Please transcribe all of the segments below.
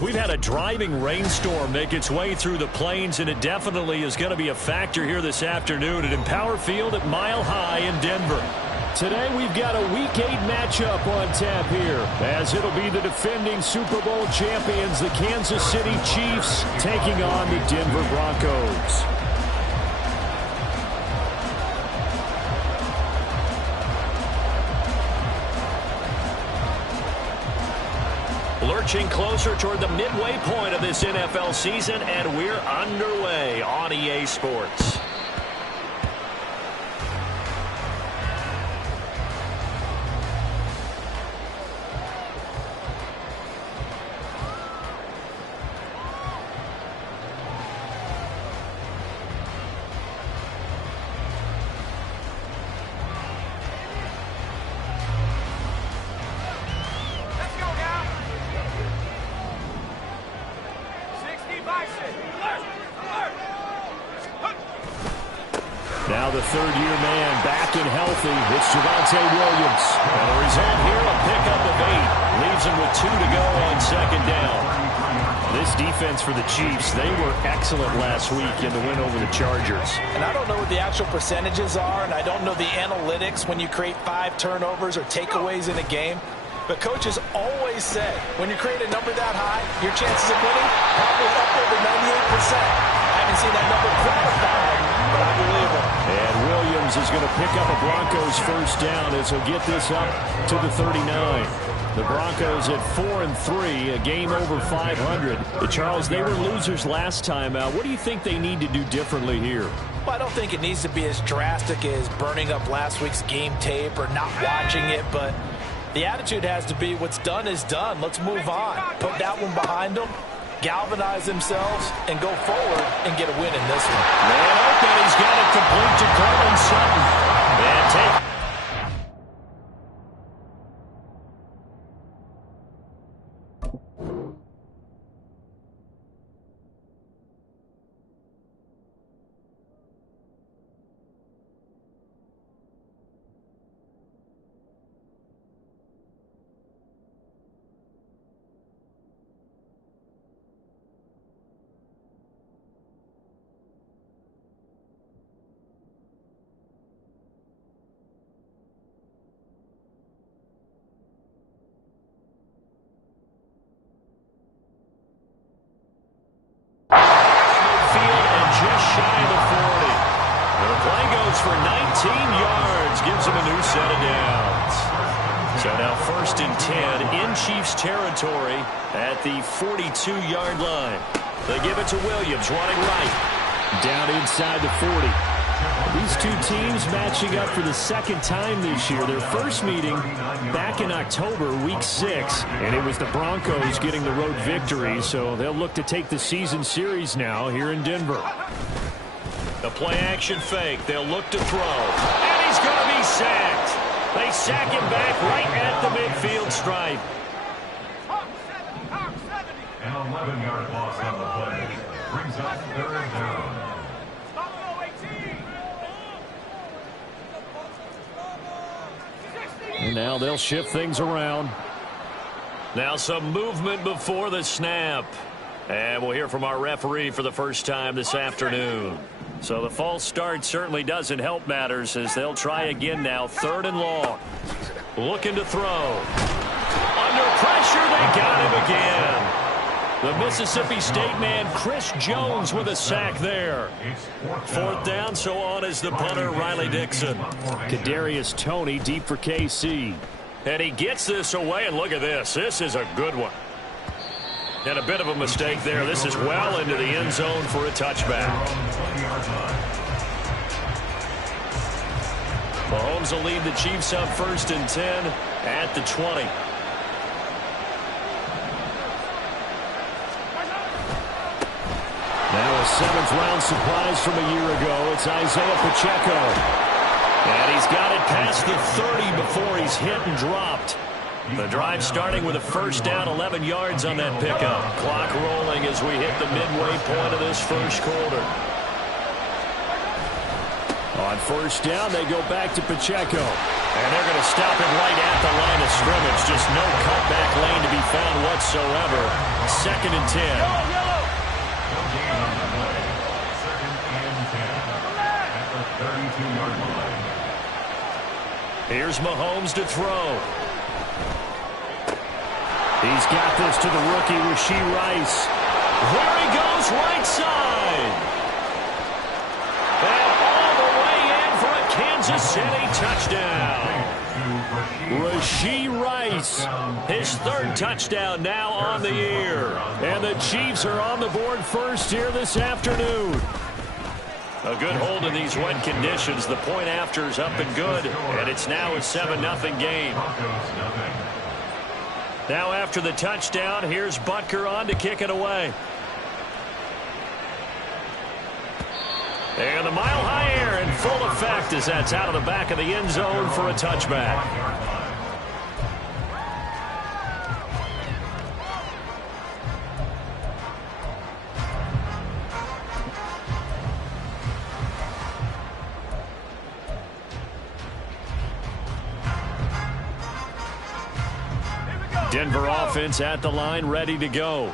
We've had a driving rainstorm make its way through the plains, and it definitely is going to be a factor here this afternoon at Empower Field at Mile High in Denver. Today we've got a Week 8 matchup on tap here, as it'll be the defending Super Bowl champions, the Kansas City Chiefs, taking on the Denver Broncos. Lurching closer toward the midway point of this NFL season, and we're underway on EA Sports. Now the third-year man back and healthy. It's Javonte Williams. And the result here, a pickup of 8. Leaves him with 2 to go on second down. This defense for the Chiefs, they were excellent last week in the win over the Chargers. And I don't know what the actual percentages are, and I don't know the analytics when you create 5 turnovers or takeaways in a game. But coaches always say, when you create a number that high, your chances of winning probably up over 98%. I haven't seen that number quantified, but I believe it. And Williams is going to pick up a Broncos first down as he'll get this up to the 39. The Broncos at 4-3, a game over 500. Charles, they were losers last time out. What do you think they need to do differently here? Well, I don't think it needs to be as drastic as burning up last week's game tape or not watching it, but the attitude has to be what's done is done. Let's move on. Put that one behind them, galvanize themselves, and go forward and get a win in this one. Man open, he's got it complete to Courtland Sutton. And take. For 19 yards, gives him a new set of downs. So now 1st and 10 in Chiefs territory at the 42-yard line. They give it to Williams, running right. Down inside the 40. These two teams matching up for the second time this year. Their first meeting back in October, week 6, and it was the Broncos getting the road victory, so they'll look to take the season series now here in Denver. The play-action fake. They'll look to throw. And he's going to be sacked. They sack him back right at the midfield stripe. An 11-yard loss on the play. Brings up 3rd down. And now they'll shift things around. Now some movement before the snap. And we'll hear from our referee for the first time this afternoon. So the false start certainly doesn't help matters as they'll try again now. 3rd and long. Looking to throw. Under pressure, they got him again. The Mississippi State man, Chris Jones, with a sack there. 4th down, so on is the punter, Riley Dixon. Kadarius Toney deep for KC. And he gets this away, and look at this. This is a good one. And a bit of a mistake there. This is well into the end zone for a touchback. Mahomes will lead the Chiefs up 1st and 10 at the 20. Now a 7th-round surprise from a year ago. It's Isaiah Pacheco. And he's got it past the 30 before he's hit and dropped. The drive starting with a first down, 11 yards on that pickup. Clock rolling as we hit the midway point of this first quarter. On first down, they go back to Pacheco. And they're going to stop him right at the line of scrimmage. Just no cutback lane to be found whatsoever. 2nd and 10. No gain on the play. 2nd and 10 at the 32-yard line. Here's Mahomes to throw. He's got this to the rookie, Rashee Rice. There he goes, right side. And all the way in for a Kansas City touchdown. Rashee Rice, his 3rd touchdown now on the year. And the Chiefs are on the board first here this afternoon. A good hold in these wet conditions. The point after is up and good, and it's now a 7-0 game. Now after the touchdown, here's Butker on to kick it away. And the mile-high air in full effect as that's out of the back of the end zone for a touchback. Denver offense at the line, ready to go.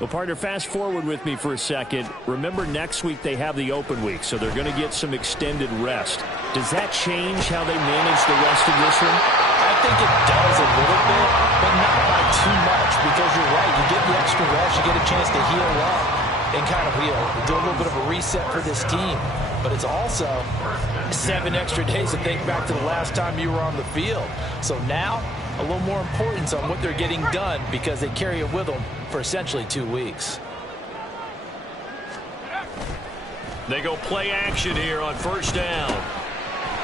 Well, partner, fast forward with me for a second. Remember, next week they have the open week, so they're going to get some extended rest. Does that change how they manage the rest of this one? I think it does a little bit, but not by too much, because you're right. You get the extra rest, you get a chance to heal up and kind of do a little bit of a reset for this team. But it's also 7 extra days to think back to the last time you were on the field. So now, a little more importance on what they're getting done because they carry it with them for essentially 2 weeks. They go play action here on first down.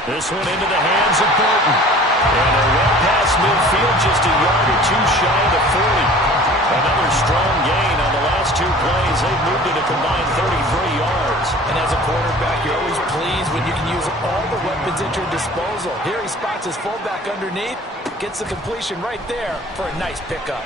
This one into the hands of Burton. And they're well past midfield, just a yard or two shy of the 40. Another strong gain on the last 2 plays. They've moved it a combined 33 yards. And as a quarterback, you're always pleased when you can use all the weapons at your disposal. Here he spots his fullback underneath, gets the completion right there for a nice pickup.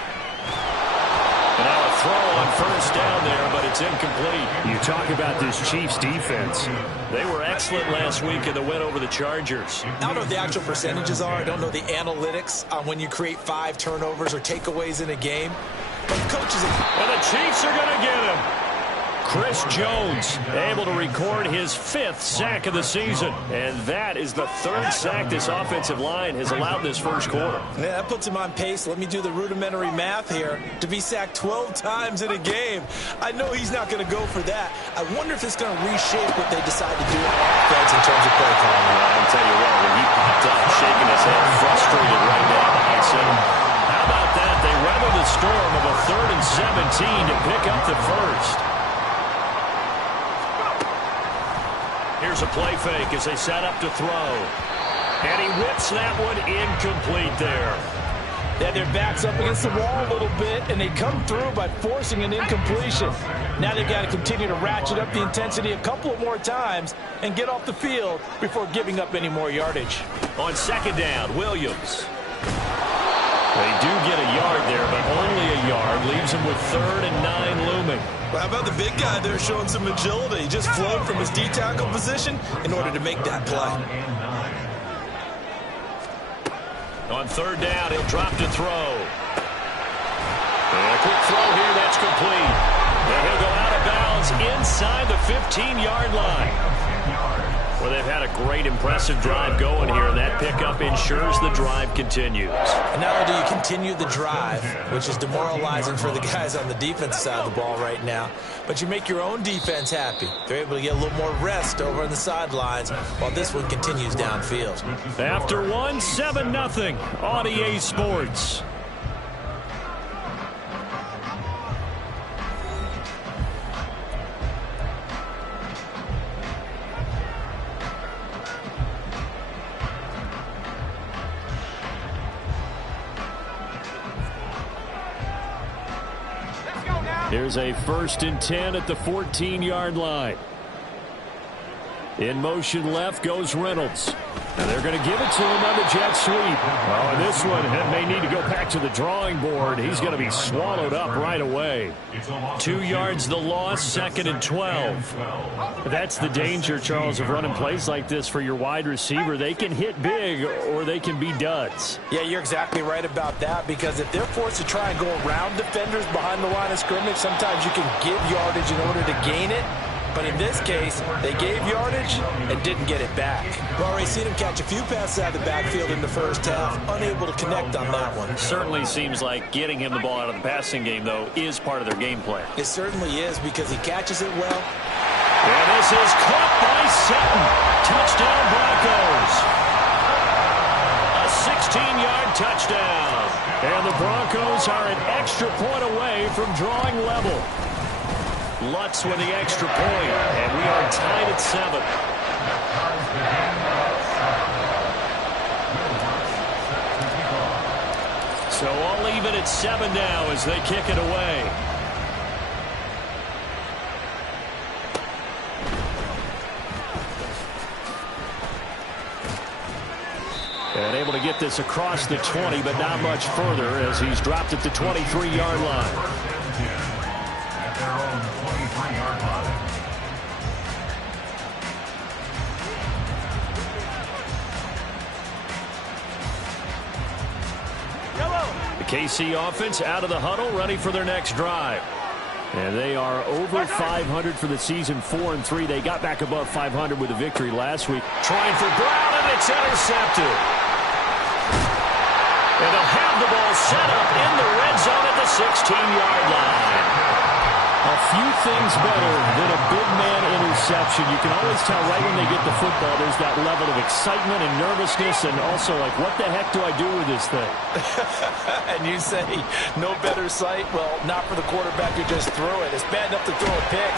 And now a throw on first down there, but it's incomplete. You talk about this Chiefs defense. They were excellent last week in the win over the Chargers. I don't know what the actual percentages are. I don't know the analytics on when you create 5 turnovers or takeaways in a game. But coaches... And the Chiefs are going to get him. Chris Jones able to record his 5th sack of the season. And that is the 3rd sack this offensive line has allowed this first quarter. Yeah, that puts him on pace. Let me do the rudimentary math here. To be sacked 12 times in a game. I know he's not going to go for that. I wonder if it's going to reshape what they decide to do on offense in terms of play calling. Well, I'll tell you what, when he popped up, shaking his head, frustrated right now behind center. How about that? They weather the storm of a 3rd and 17 to pick up the first. Here's a play fake as they set up to throw. And he whips that one incomplete there. Yeah, their back's up against the wall a little bit, and they come through by forcing an incompletion. Now they've got to continue to ratchet up the intensity a couple of more times and get off the field before giving up any more yardage. On second down, Williams. They do get a yard there, but only a yard. Leaves them with 3rd and 9 looming. Well, how about the big guy there showing some agility? He just flowed from his D-tackle position in order to make that play. On 3rd down, he'll drop to throw. And a quick throw here, that's complete. And he'll go out of bounds inside the 15-yard line. Well, they've had a great, impressive drive going here, and that pickup ensures the drive continues. And not only do you continue the drive, which is demoralizing for the guys on the defensive side of the ball right now, but you make your own defense happy. They're able to get a little more rest over on the sidelines while this one continues downfield. After 7-0 on EA Sports. Here's a 1st and 10 at the 14-yard line. In motion left goes Reynolds. And they're going to give it to him on the jet sweep. Oh, and this one may need to go back to the drawing board. He's going to be swallowed up right away. 2 yards the loss, 2nd and 12. That's the danger, Charles, of running plays like this for your wide receiver. They can hit big or they can be duds. Yeah, you're exactly right about that, because if they're forced to try and go around defenders behind the line of scrimmage, sometimes you can give yardage in order to gain it. But in this case, they gave yardage and didn't get it back. We've already seen him catch a few passes out of the backfield in the first half, unable to connect on that one. Certainly seems like getting him the ball out of the passing game, though, is part of their game plan. It certainly is, because he catches it well. And this is caught by Sutton. Touchdown, Broncos. A 16-yard touchdown. And the Broncos are an extra point away from drawing level. Lutz with the extra point, and we are tied at 7. So all even at 7 now as they kick it away. And able to get this across the 20, but not much further as he's dropped at the 23-yard line. KC offense out of the huddle, ready for their next drive. And they are over 500 for the season, 4-3. They got back above 500 with a victory last week. Trying for Brown, and it's intercepted. And they'll have the ball set up in the red zone at the 16-yard line. A few things better than a big man interception. You can always tell right when they get the football, there's that level of excitement and nervousness, and also like, what the heck do I do with this thing? And you say, no better sight? Well, not for the quarterback who just threw it. It's bad enough to throw a pick,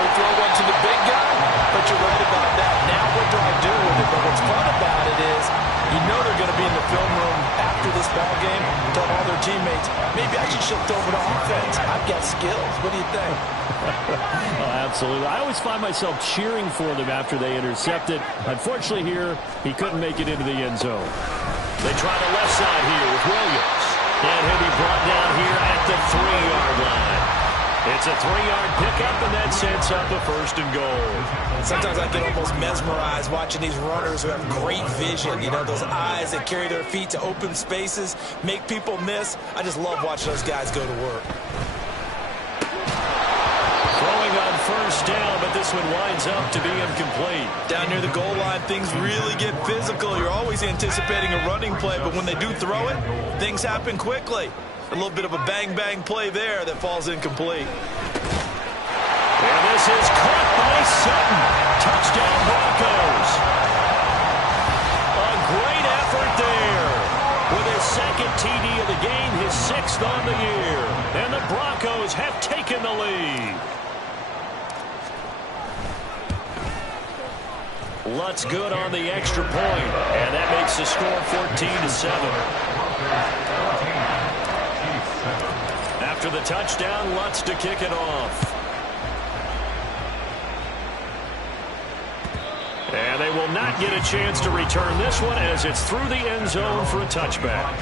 but throw one to the big guy. But you're right about that. Now what do I do with it? But what's fun about it is, you know they're going to be in the film room after this ball game, tell all their teammates, maybe I should shift over to offense. I've got skills. What do you think? Oh, absolutely. I always find myself cheering for them after they intercept it. Unfortunately here, he couldn't make it into the end zone. They try the left side here with Williams. And he'll be brought down here at the 3-yard line. It's a 3-yard pickup, and that sets up a 1st and goal. Sometimes I get almost mesmerized watching these runners who have great vision. You know, those eyes that carry their feet to open spaces, make people miss. I just love watching those guys go to work. Throwing on 1st down, but this one winds up to be incomplete. Down near the goal line, things really get physical. You're always anticipating a running play, but when they do throw it, things happen quickly. A little bit of a bang-bang play there that falls incomplete. And this is caught by Sutton. Touchdown, Broncos. A great effort there. With his 2nd TD of the game, his 6th on the year. And the Broncos have taken the lead. Lutz good on the extra point, and that makes the score 14-7. After the touchdown, Lutz to kick it off. And they will not get a chance to return this one as it's through the end zone for a touchback.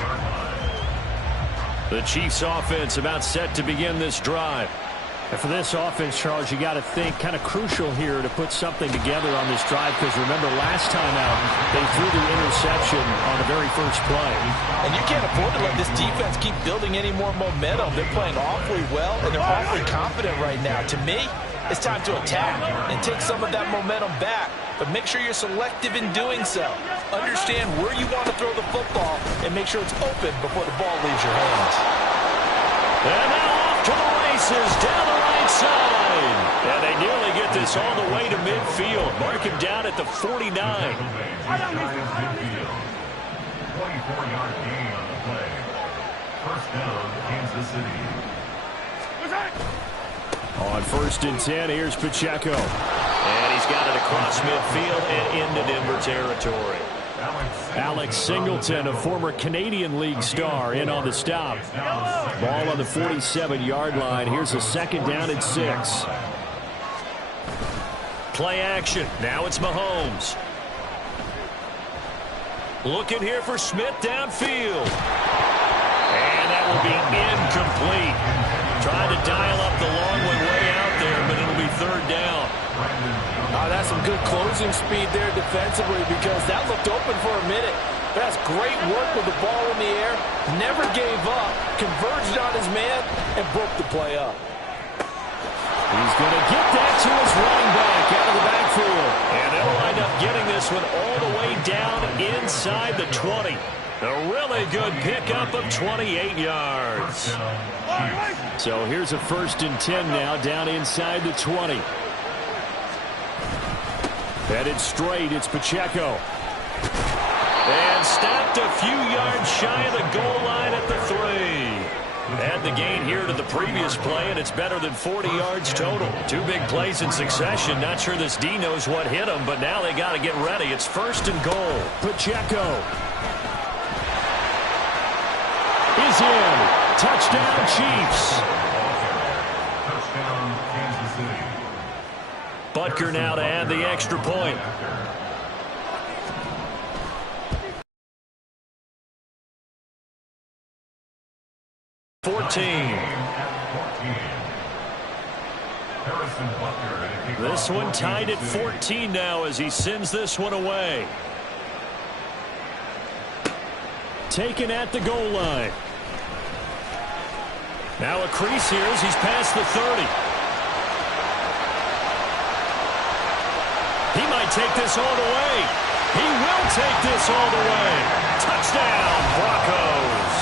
The Chiefs offense about set to begin this drive. And for this offense, Charles, you got to think kind of crucial here to put something together on this drive, because remember last time out they threw the interception on the very first play. And you can't afford to let this defense keep building any more momentum. They're playing awfully well, and they're awfully confident right now. To me, it's time to attack and take some of that momentum back. But make sure you're selective in doing so. Understand where you want to throw the football and make sure it's open before the ball leaves your hands. And now off to the races down the right side. And they nearly get this all the way to midfield. Mark him down at the 49. 24-yard gain on the play. 1st down, Kansas City. On 1st and 10, here's Pacheco. And he's got it across midfield and into Denver territory. Alex Singleton, a former Canadian League star, in on the stop. Ball on the 47-yard line. Here's a 2nd down and 6. Play action. Now it's Mahomes. Looking here for Smith downfield. And that will be incomplete. Trying to dial up the long one way out there, but it'll be third down. That's some good closing speed there defensively because that looked open for a minute. That's great work with the ball in the air. Never gave up, converged on his man, and broke the play up. He's going to get that to his running back out of the backfield. And they'll wind up getting this one all the way down inside the 20. A really good pickup of 28 yards. So here's a 1st and 10 now down inside the 20. Headed straight, it's Pacheco. And stopped a few yards shy of the goal line at the 3. Add the gain here to the previous play, and it's better than 40 yards total. 2 big plays in succession. Not sure this D knows what hit him, but now they got to get ready. It's 1st and goal. Pacheco is in. Touchdown, Chiefs. Touchdown, Kansas City. Butker now to add the extra point. This one tied at 14 now as he sends this one away. Taken at the goal line. Now a crease here as he's past the 30. He might take this all the way. He will take this all the way. Touchdown, Broncos.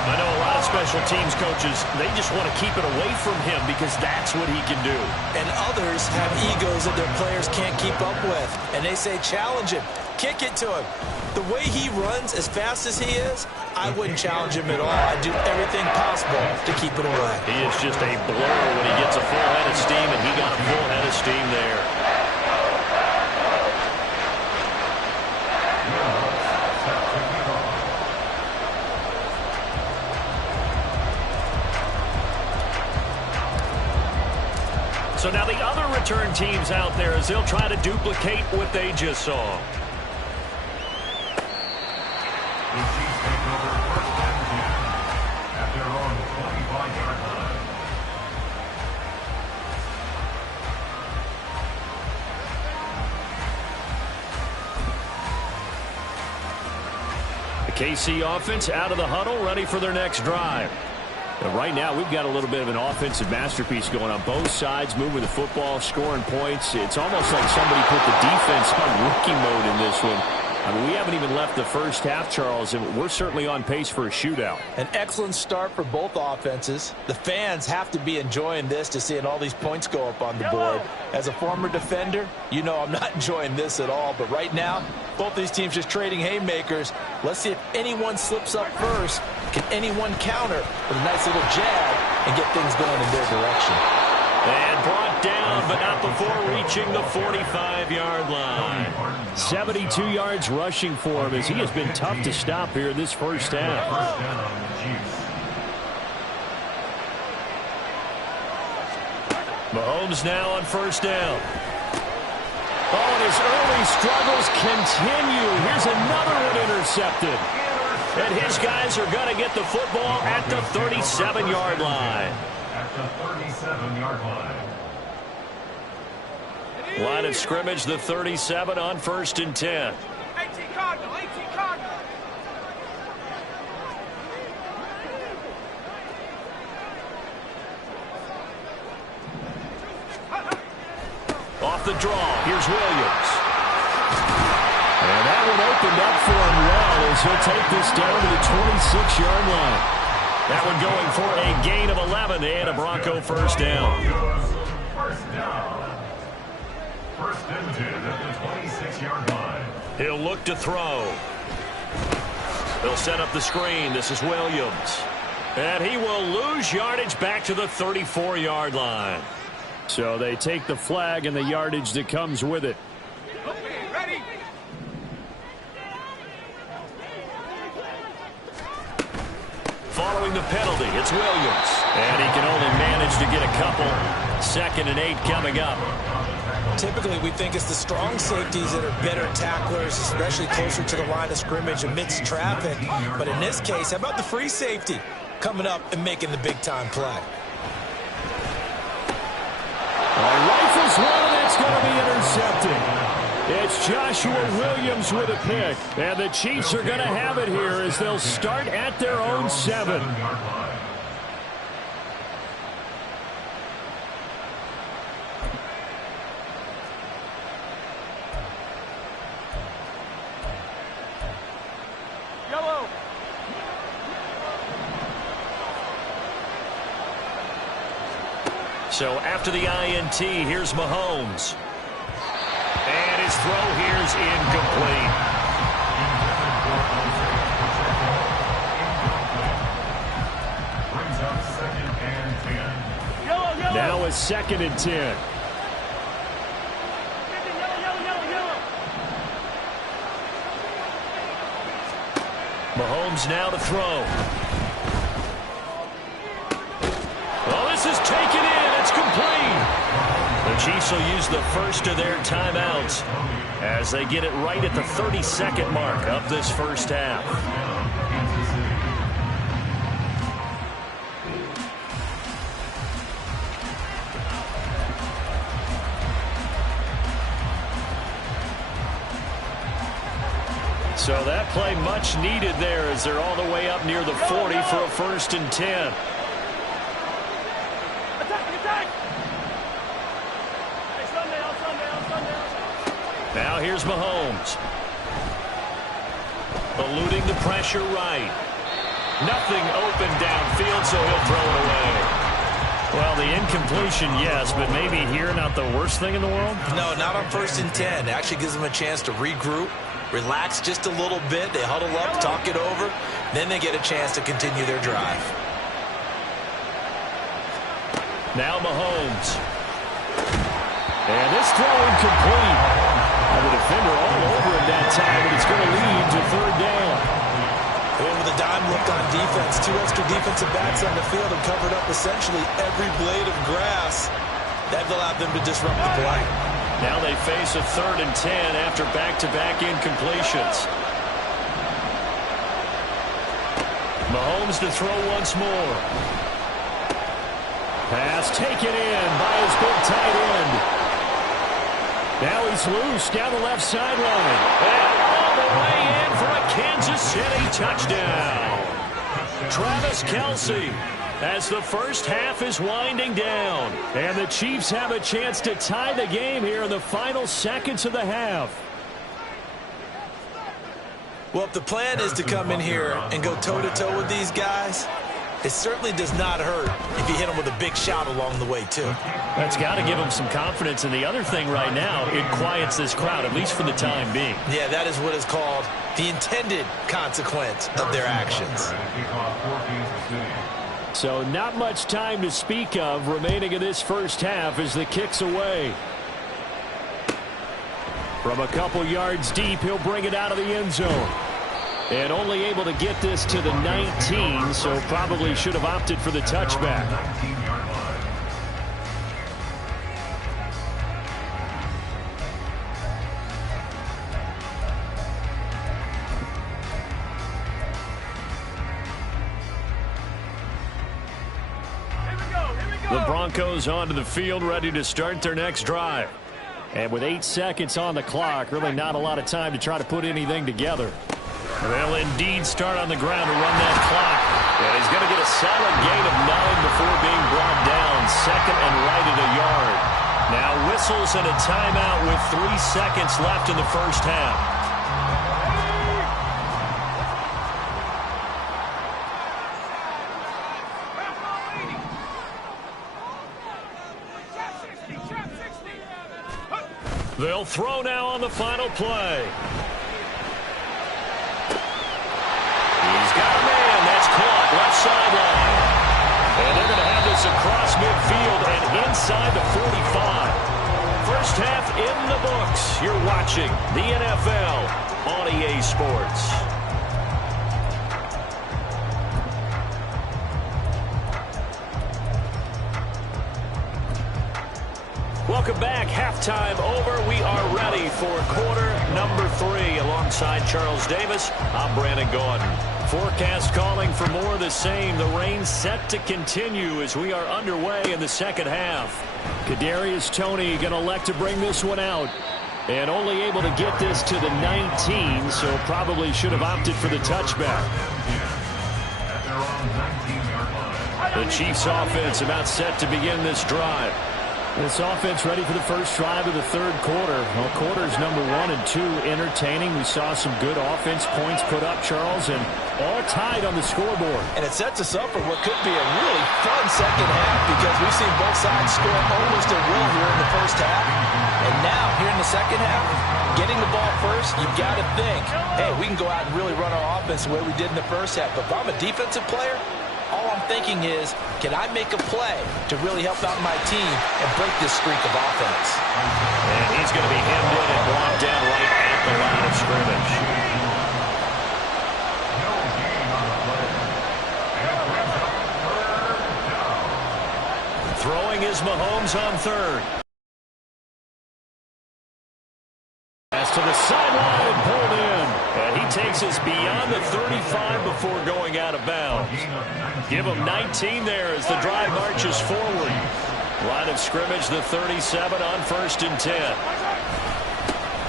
I know a lot of special teams coaches, they just want to keep it away from him because that's what he can do. And others have egos that their players can't keep up with. And they say, challenge him. Kick it to him. The way he runs as fast as he is, I wouldn't challenge him at all. I'd do everything possible to keep it away. He is just a blur when he gets a full head of steam, and he got a full head of steam there. So now the other return teams out there as they'll try to duplicate what they just saw. The Chiefs take over 1st and 10 at their own 25-yard line. The KC offense out of the huddle, ready for their next drive. But right now, we've got a little bit of an offensive masterpiece going on both sides, moving the football, scoring points. It's almost like somebody put the defense on rookie mode in this one. I mean, we haven't even left the first half, Charles, and we're certainly on pace for a shootout. An excellent start for both offenses. The fans have to be enjoying this to seeing all these points go up on the board. As a former defender, you know I'm not enjoying this at all. But right now, both these teams just trading haymakers. Let's see if anyone slips up first. Can anyone counter with a nice little jab and get things going in their direction? And brought down, but not before reaching the 45-yard line. 72 yards rushing for him as he has been tough to stop here in this first half. Mahomes now on 1st down. Oh, and his early struggles continue. Here's another one intercepted. And his guys are going to get the football at the 37-yard line. At the 37-yard line. Line of scrimmage, the 37 on 1st and 10. 18 Cardinal, 18 Cardinal. Off the draw, here's Williams. And that one opened up for him well as he'll take this down to the 26-yard line. That one going for a gain of 11 and a Bronco 1st down. 1st down. 1st and 10 at the 26-yard line. He'll look to throw. They'll set up the screen. This is Williams. And he will lose yardage back to the 34-yard line. So they take the flag and the yardage that comes with it. Ready? Following the penalty, it's Williams. And he can only manage to get a couple. 2nd and 8 coming up. Typically, we think it's the strong safeties that are better tacklers, especially closer to the line of scrimmage amidst traffic. But in this case, how about the free safety coming up and making the big-time play? Rifles one, and it's going to be intercepted. It's Joshua Williams with a pick. And the Chiefs are going to have it here as they'll start at their own 7. Yellow. So after the INT, here's Mahomes. And his throw here's incomplete. Brings up 2nd and 10. Yellow. Now it's 2nd and 10. Yellow. Mahomes now to throw. Well, this is taken in. It's complete. The Chiefs will use the first of their timeouts as they get it right at the 30-second mark of this first half. So that play much needed there as they're all the way up near the 40 for a 1st and 10. Now here's Mahomes. Eluding the pressure right. Nothing open downfield, so he'll throw it away. Well, the incompletion, yes, but maybe here not the worst thing in the world? No, not on 1st and 10. It actually gives them a chance to regroup, relax just a little bit. They huddle up, talk it over. Then they get a chance to continue their drive. Now Mahomes. And this throw incomplete. And the defender all over him that time, and it's going to lead to 3rd down. Well, with a dime look on defense, 2 extra defensive backs on the field and covered up essentially every blade of grass. That allowed them to disrupt the play. Now they face a 3rd and 10 after back-to-back incompletions. Mahomes to throw once more. Pass taken in by his big tight end. Now he's loose down the left sideline. And all the way in for a Kansas City touchdown. Travis Kelce as the first half is winding down. And the Chiefs have a chance to tie the game here in the final seconds of the half. Well, if the plan is to come in here and go toe-to-toe with these guys, it certainly does not hurt if you hit them with a big shot along the way, too. That's got to give them some confidence. And the other thing right now, it quiets this crowd, at least for the time being. Yeah, that is what is called the intended consequence of their actions. So not much time to speak of remaining in this first half as the kick's away. From a couple yards deep, he'll bring it out of the end zone. And only able to get this to the 19, so probably should have opted for the touchback. The Broncos onto the field, ready to start their next drive. And with 8 seconds on the clock, really not a lot of time to try to put anything together. They'll indeed start on the ground to run that clock. And he's going to get a solid gain of 9 before being brought down. 2nd and right at a yard. Now whistles and a timeout with 3 seconds left in the first half. They'll throw now on the final play. He's got a man. That's caught left sideline. And they're going to have this across midfield and inside the 45. First half in the books. You're watching the NFL on EA Sports. Welcome back. Halftime over. We are ready for quarter number 3. Alongside Charles Davis, I'm Brandon Gaudin. Forecast calling for more of the same. The rain set to continue as we are underway in the second half. Kadarius Toney going to elect to bring this one out. And only able to get this to the 19, so probably should have opted for the touchback. The Chiefs offense about set to begin this drive. This offense ready for the first drive of the third quarter. Well, quarters number 1 and 2 entertaining. We saw some good offense points put up, Charles, and all tied on the scoreboard. And it sets us up for what could be a really fun second half because we've seen both sides score almost at will here in the first half. And now, here in the second half, getting the ball first, you've got to think, hey, we can go out and really run our offense the way we did in the first half. But if I'm a defensive player, all I'm thinking is, can I make a play to really help out my team and break this streak of offense? And he's going to be hemmed in and brought down right at the line of scrimmage. Throwing is Mahomes on third. Pass to the sideline and pulled in. And he takes us beyond the 35 before going out of bounds. Give him 19 there as the drive marches forward. Line of scrimmage, the 37 on 1st and 10.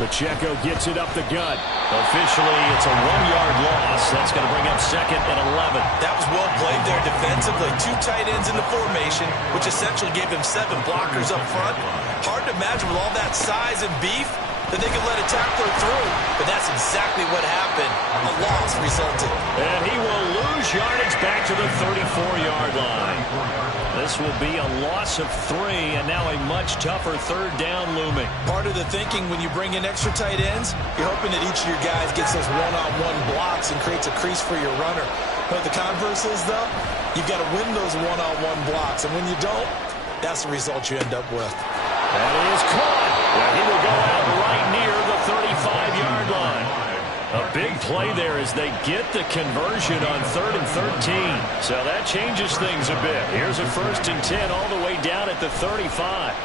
Pacheco gets it up the gut. Officially, it's a 1-yard loss. That's going to bring up 2nd and 11. That was well played there defensively. 2 tight ends in the formation, which essentially gave him 7 blockers up front. Hard to imagine with all that size and beef that they could let a tackler through. But that's exactly what happened. A loss resulted. And he will lose yardage back to the 34-yard line. This will be a loss of 3, and now a much tougher 3rd down looming. Part of the thinking when you bring in extra tight ends, you're hoping that each of your guys gets those one-on-one blocks and creates a crease for your runner. But the converse is, though, you've got to win those one-on-one blocks. And when you don't, that's the result you end up with. That is caught. Yeah, he will go out right near the 35-yard line. A big play there as they get the conversion on 3rd and 13. So that changes things a bit. Here's a 1st and 10 all the way down at the 35.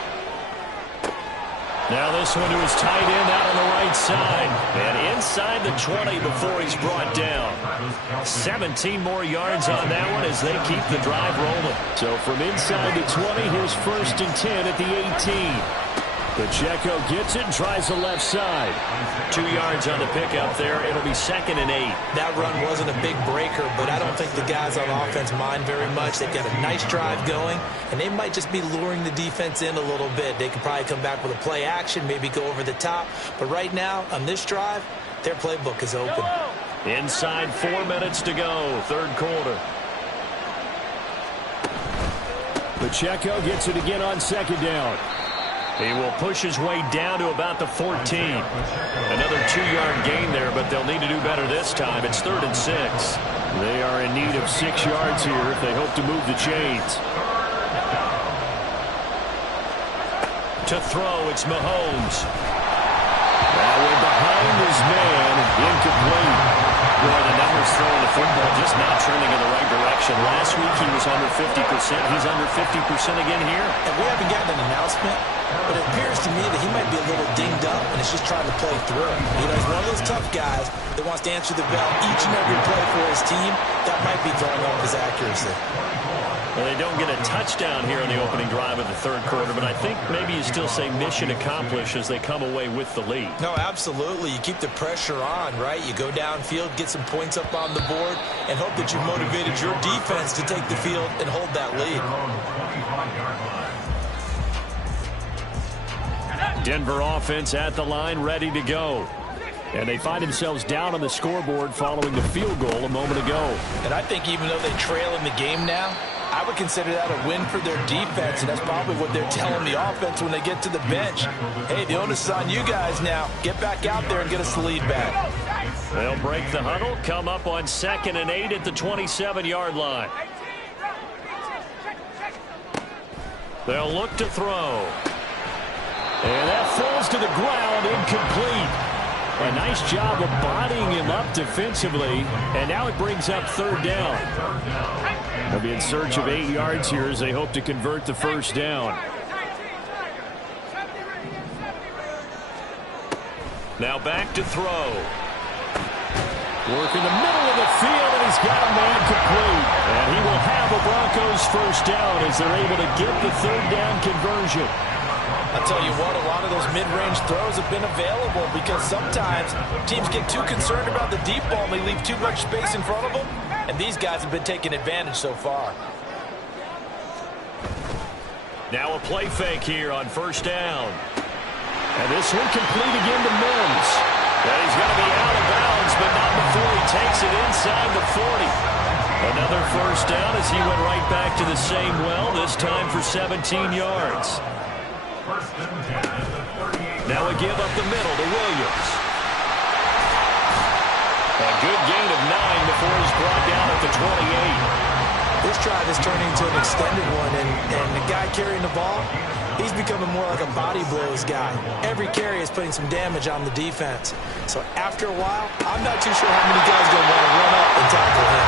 Now this one to his tight end out on the right side. And inside the 20 before he's brought down. 17 more yards on that one as they keep the drive rolling. So from inside the 20, here's 1st and 10 at the 18. Pacheco gets it and tries the left side. 2 yards on the pickup there. It'll be 2nd and 8. That run wasn't a big breaker, but I don't think the guys on offense mind very much. They've got a nice drive going, and they might just be luring the defense in a little bit. They could probably come back with a play action, maybe go over the top. But right now, on this drive, their playbook is open. Inside 4 minutes to go, 3rd quarter. Pacheco gets it again on 2nd down. He will push his way down to about the 14. Another 2-yard gain there, but they'll need to do better this time. It's 3rd and 6. They are in need of 6 yards here if they hope to move the chains. To throw, it's Mahomes. Now we're behind his man, incomplete. Boy, the numbers throwing the football just not trending in the right direction. Last week he was under 50%. He's under 50% again here. And we haven't gotten an announcement, but it appears to me that he might be a little dinged up and is just trying to play through it. You know, he's one of those tough guys that wants to answer the bell each and every play for his team. That might be throwing off his accuracy. Well, they don't get a touchdown here in the opening drive of the 3rd quarter, but I think maybe you still say mission accomplished as they come away with the lead. No, absolutely. You keep the pressure on, right? You go downfield, get some points up on the board, and hope that you've motivated your defense to take the field and hold that lead. Denver offense at the line, ready to go. And they find themselves down on the scoreboard following the field goal a moment ago. And I think even though they trail in the game now, I would consider that a win for their defense, and that's probably what they're telling the offense when they get to the bench. Hey, the onus is on you guys now. Get back out there and get us the lead back. They'll break the huddle, come up on 2nd and 8 at the 27-yard line. They'll look to throw. And that falls to the ground, incomplete. A nice job of bodying him up defensively, and now it brings up 3rd down. They'll be in search of 8 yards here as they hope to convert the 1st down. Now back to throw. Work in the middle of the field, and he's got a man complete. And he will have a Broncos first down as they're able to get the third down conversion. I'll tell you what, a lot of those mid-range throws have been available because sometimes teams get too concerned about the deep ball and they leave too much space in front of them, and these guys have been taking advantage so far. Now a play fake here on first down. And this one complete again to Mims. And he's going to be out of bounds, but not before he takes it inside the 40. Another first down as he went right back to the same well, this time for 17 yards. Now a give up the middle to Williams. A good gain of 9 before he's brought down at the 28. This drive is turning into an extended one, and the guy carrying the ball, he's becoming more like a body blows guy. Every carry is putting some damage on the defense. So after a while, I'm not too sure how many guys are going to want to run up and tackle him.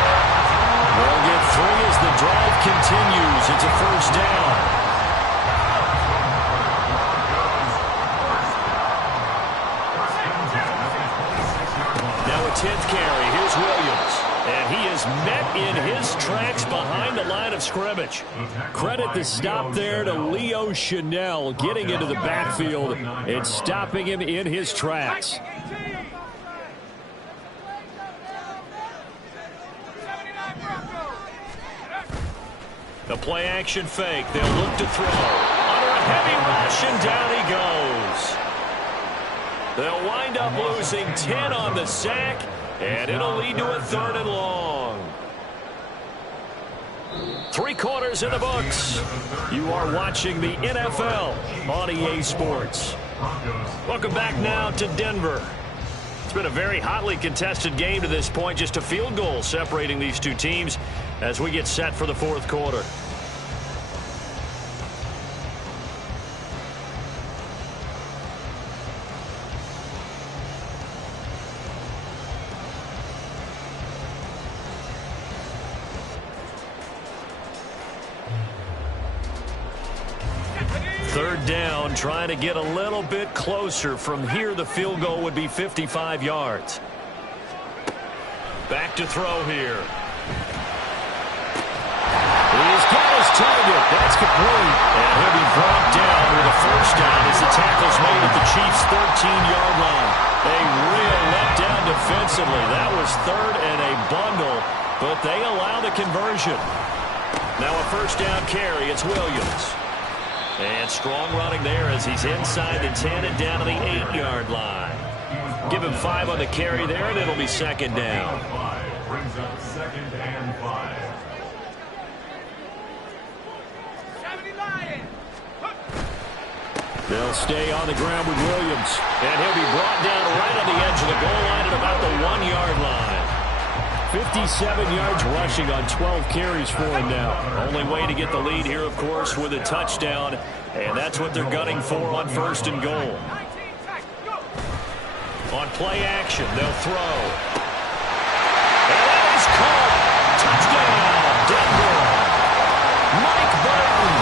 They'll get 3 as the drive continues. It's a first down. Now a 10th carry. Here's Williams. And he is met in his tracks behind the line of scrimmage. Credit the stop there to Leo Chanel getting into the backfield and stopping him in his tracks. The play action fake. They'll look to throw. Under a heavy rush, and down he goes. They'll wind up losing 10 on the sack, and it'll lead to a 3rd and long. 3 quarters in the books. You are watching the NFL on EA Sports. Welcome back now to Denver. It's been a very hotly contested game to this point. Just a field goal separating these two teams as we get set for the 4th quarter. Third down, trying to get a little bit closer. From here, the field goal would be 55 yards. Back to throw here. He's got his target. That's complete. And he'll be brought down with a first down as the tackle's made at the Chiefs' 13-yard line. A real letdown defensively. That was 3rd and a bundle, but they allow the conversion. Now a first down carry. It's Williams. And strong running there as he's inside the 10 and down to the 8-yard line. Give him 5 on the carry there, and it'll be 2nd down. Brings up 2nd and 5. They'll stay on the ground with Williams. And he'll be brought down right on the edge of the goal line at about the 1-yard line. 57 yards rushing on 12 carries for him now. Only way to get the lead here, of course, with a touchdown. And that's what they're gunning for on 1st and goal. On play action, they'll throw. And that is caught. Touchdown, Denver. Mike Burton,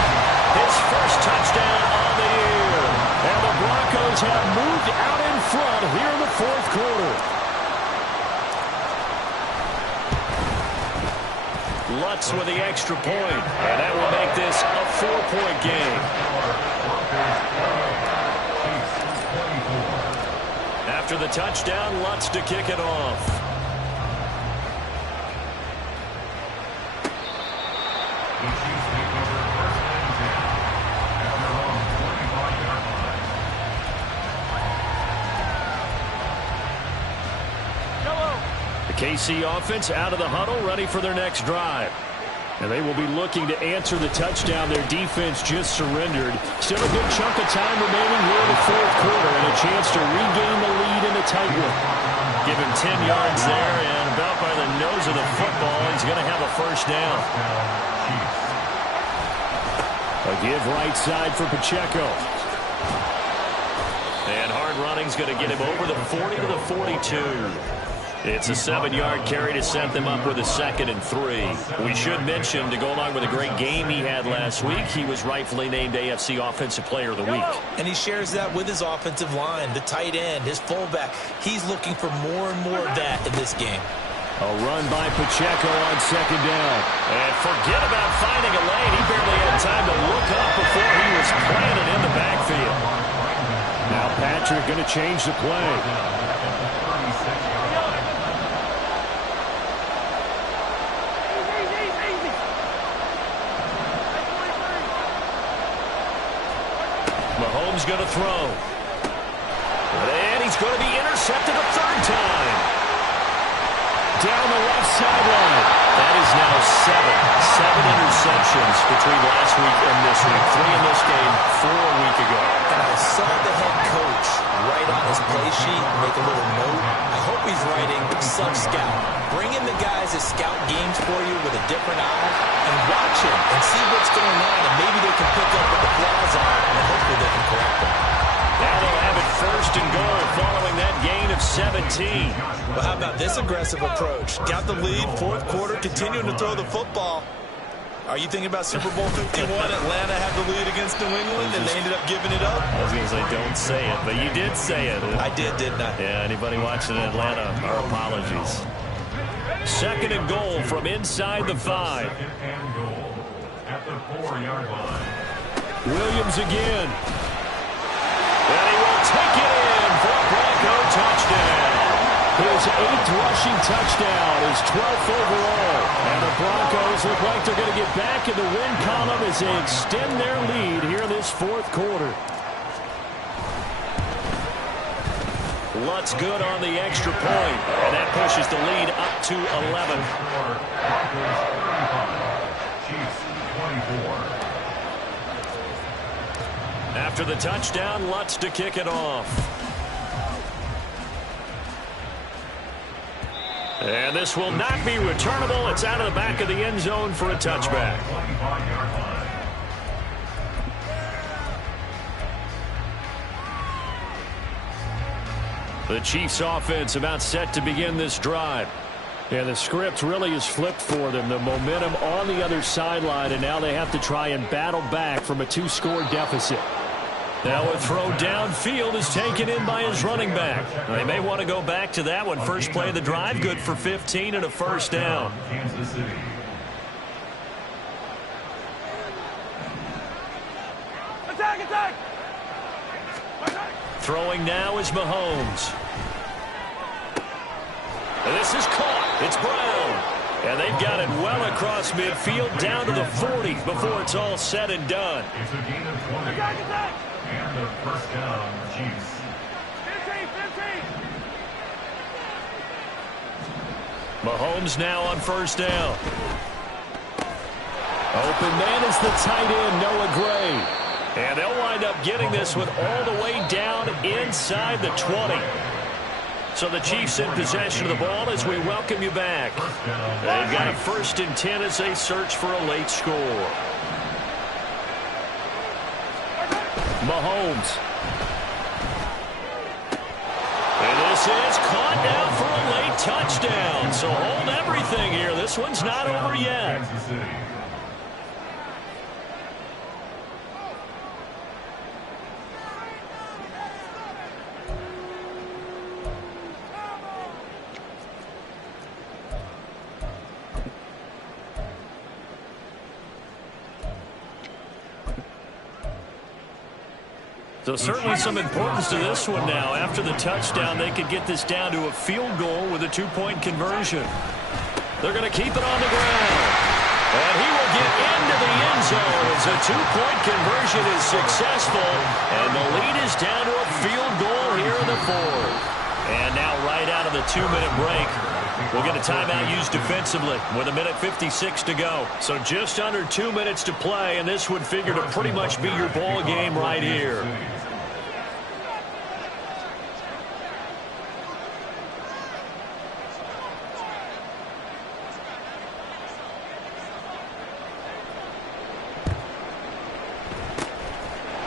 his first touchdown on the year. And the Broncos have moved out in front here in the 4th quarter. Lutz with the extra point, and that will make this a 4-point game. After the touchdown, Lutz to kick it off. The Chiefs take over 1st and 10 at their own 25-yard line. The KC offense out of the huddle, ready for their next drive. And they will be looking to answer the touchdown their defense just surrendered. Still a good chunk of time remaining here in the 4th quarter and a chance to regain the lead in a tight one. Give him 10 yards there, and about by the nose of the football, he's going to have a first down. A give right side for Pacheco. And hard running's going to get him over the 40 to the 42. It's a 7-yard carry to set them up with a 2nd and 3. We should mention, to go along with a great game he had last week, he was rightfully named AFC Offensive Player of the Week. And he shares that with his offensive line, the tight end, his fullback. He's looking for more and more of that in this game. A run by Pacheco on 2nd down. And forget about finding a lane. He barely had time to look up before he was planted in the backfield. Now Patrick going to change the play. Mahomes going to throw. And he's going to be intercepted a 3rd time. Down the left sideline. That is now 7 interceptions between last week and this week. 3 in this game, 4 a week ago. And I saw the head coach write on his play sheet, make a little note. I hope he's writing sub-scout. Bring in the guys that scout games for you with a different eye and watch him and see what's going on, and maybe they can pick up what the flaws are, and hopefully they can correct them. Now they'll have it 1st and goal following that gain of 17. Well, how about this aggressive approach? Got the lead, 4th quarter, continuing to throw the football. Are you thinking about Super Bowl 51? Atlanta had the lead against New England, and they ended up giving it up? I was going to say, don't say it, but you did say it. I did, didn't I? Yeah, anybody watching Atlanta, our apologies. 2nd and goal from inside the 5. 2nd and goal at the 4-yard line. Williams again. And he will take it in for a Bronco touchdown. His 8th rushing touchdown, his 12th overall. And the Broncos look like they're going to get back in the win column as they extend their lead here in this 4th quarter. Lutz good on the extra point, and that pushes the lead up to 11. Broncos 35, Chiefs 24. After the touchdown, Lutz to kick it off. And this will not be returnable. It's out of the back of the end zone for a touchback. The Chiefs offense about set to begin this drive. And the script really is flipped for them. The momentum on the other sideline, and now they have to try and battle back from a 2-score deficit. Now a throw downfield is taken in by his running back. They may want to go back to that one. First play of the drive, good for 15 and a 1st down. Kansas City. Attack! Throwing now is Mahomes. And this is caught. It's Brown. And they've got it well across midfield down to the 40 before it's all said and done. It's a gain of 20. Attack! And the 1st down, Chiefs. 15! Mahomes now on 1st down. Open man is the tight end, Noah Gray. And they'll wind up getting this one all the way down inside the 20. So the Chiefs in possession of the ball as we welcome you back. They've got a 1st and 10 as they search for a late score. Mahomes. And this is caught down for a late touchdown. So hold everything here. This one's not over yet. Kansas City. So certainly some importance to this one now. After the touchdown, they could get this down to a field goal with a 2-point conversion. They're going to keep it on the ground. And he will get into the end zone as a 2-point conversion is successful. And the lead is down to a field goal here in the 4th. And now right out of the 2-minute break, we'll get a timeout used defensively with 1:56 to go. So just under 2 minutes to play, and this would figure to pretty much be your ball game right here.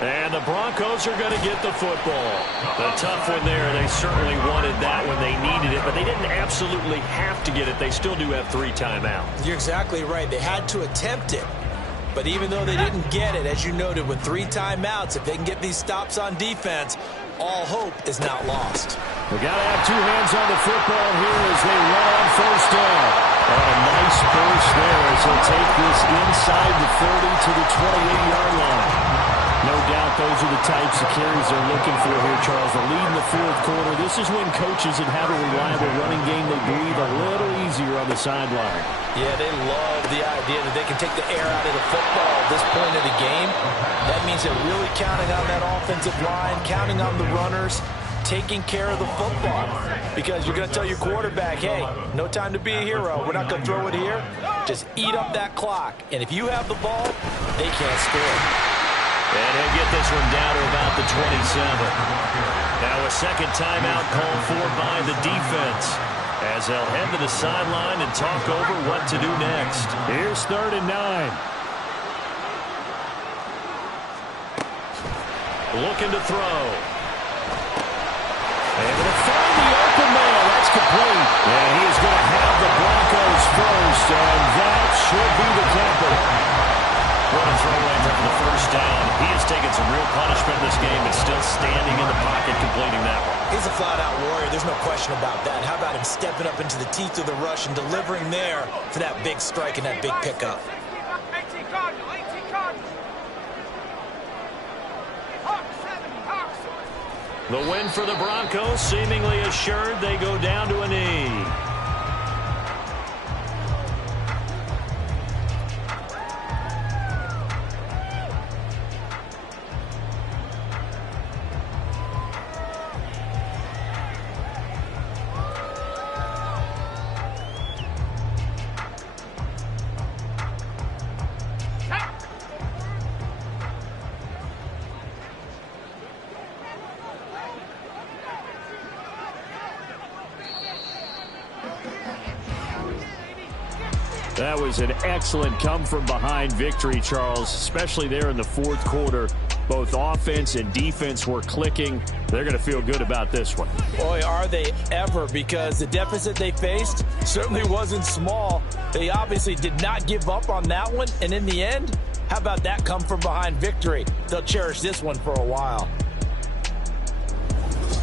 And the the Broncos are going to get the football. The tough one there. They certainly wanted that when they needed it, but they didn't absolutely have to get it. They still do have 3 timeouts. You're exactly right. They had to attempt it. But even though they didn't get it, as you noted, with 3 timeouts, if they can get these stops on defense, all hope is not lost. They got to have 2 hands on the football here as they run on first down. And a nice burst there as he'll take this inside the 30 to the 28-yard line. No doubt those are the types of carries they're looking for here, Charles. The lead in the fourth quarter. This is when coaches that have a reliable running game, they breathe a little easier on the sideline. Yeah, they love the idea that they can take the air out of the football at this point of the game. That means they're really counting on that offensive line, counting on the runners, taking care of the football. Because you're going to tell your quarterback, hey, no time to be a hero. We're not going to throw it here. Just eat up that clock. And if you have the ball, they can't score. And he'll get this one down to about the 27. Now a second timeout called for by the defense as they'll head to the sideline and talk over what to do next. Here's 3rd and 9. Looking to throw. Able to find the open man. That's complete. And he is going to have the Broncos first, and that should be the camper. What a throwaway for the first down. He has taken some real punishment in this game, but still standing in the pocket completing that one. He's a flat-out warrior. There's no question about that. How about him stepping up into the teeth of the rush and delivering there for that big strike and that big pickup? 18 Cardinal, 18 Cardinal. Hawks, 70, Hawks. The win for the Broncos, seemingly assured. They go down to a knee. That was an excellent come-from-behind victory, Charles, especially there in the fourth quarter. Both offense and defense were clicking. They're going to feel good about this one. Boy, are they ever, because the deficit they faced certainly wasn't small. They obviously did not give up on that one, and in the end, how about that come-from-behind victory? They'll cherish this one for a while.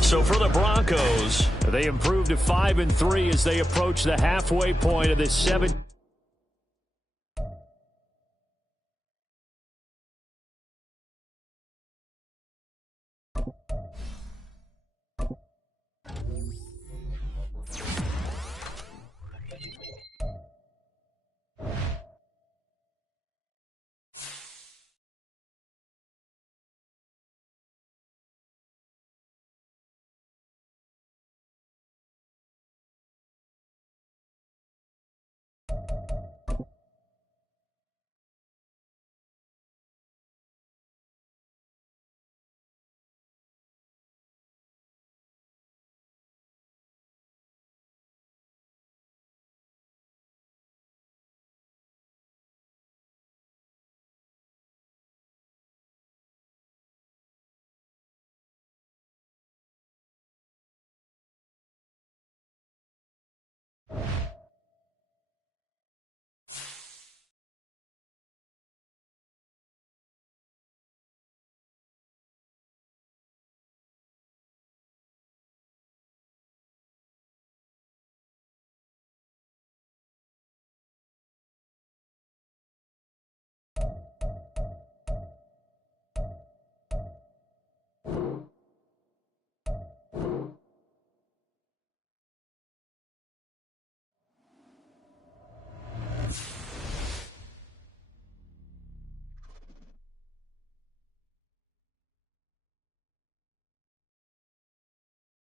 So for the Broncos, they improved to 5-3 as they approach the halfway point of this 7